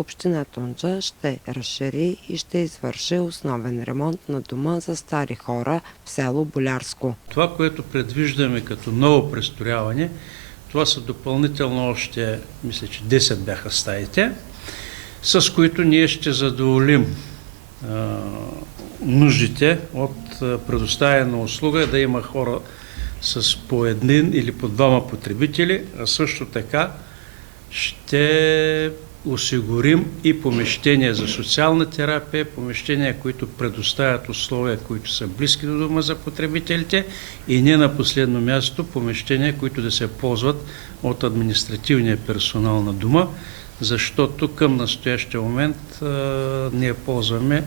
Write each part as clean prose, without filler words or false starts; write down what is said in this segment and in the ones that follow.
община Тунджа ще разшири и ще извърши основен ремонт на дома за стари хора в село Болярско. Това, което предвиждаме като ново пристрояване, това са допълнително още, мисля, че 10 бяха стаите, с които ние ще задоволим нуждите от предоставяне на услуга, да има хора с по един или по двама потребители, а също така ще осигурим и помещения за социална терапия, помещения, които предоставят условия, които са близки до дома за потребителите, и не на последно място помещения, които да се ползват от административния персонал на дома, защото към настоящия момент ние ползваме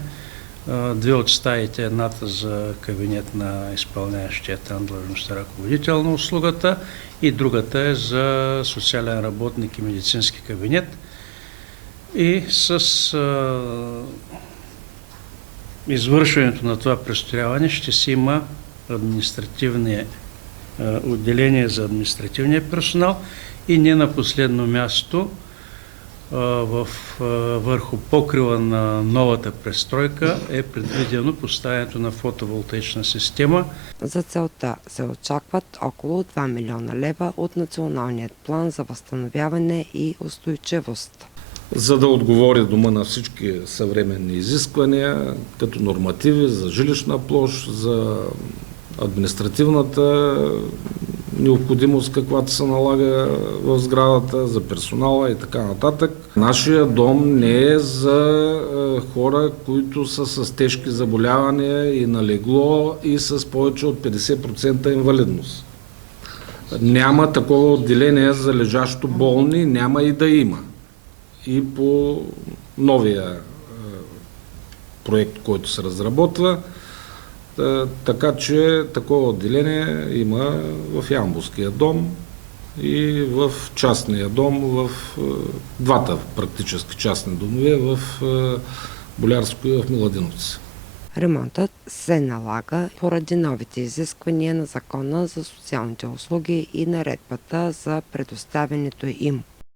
две от стаите, едната за кабинет на изпълняващия там длъжността ръководител на услугата и другата е за социален работник и медицински кабинет. И с извършването на това пристрояване ще си има административни отделения за административния персонал и не на последно място върху покрива на новата пристройка е предвидено поставянето на фотоволтаична система. За целта се очакват около 2 милиона лева от Националният план за възстановяване и устойчивост. За да отговори дома на всички съвременни изисквания, като нормативи за жилищна площ, за административната необходимост, каквато се налага в сградата, за персонала и така нататък. Нашия дом не е за хора, които са с тежки заболявания и на легло и с повече от 50% инвалидност. Няма такова отделение за лежащо болни, няма и да има. И по новия проект, който се разработва, така че такова отделение има в Ямболския дом и в частния дом, в двата практически частни домове, в Болярско и в Миладиновци. Ремонтът се налага поради новите изисквания на Закона за социалните услуги и наредбата за предоставянето им.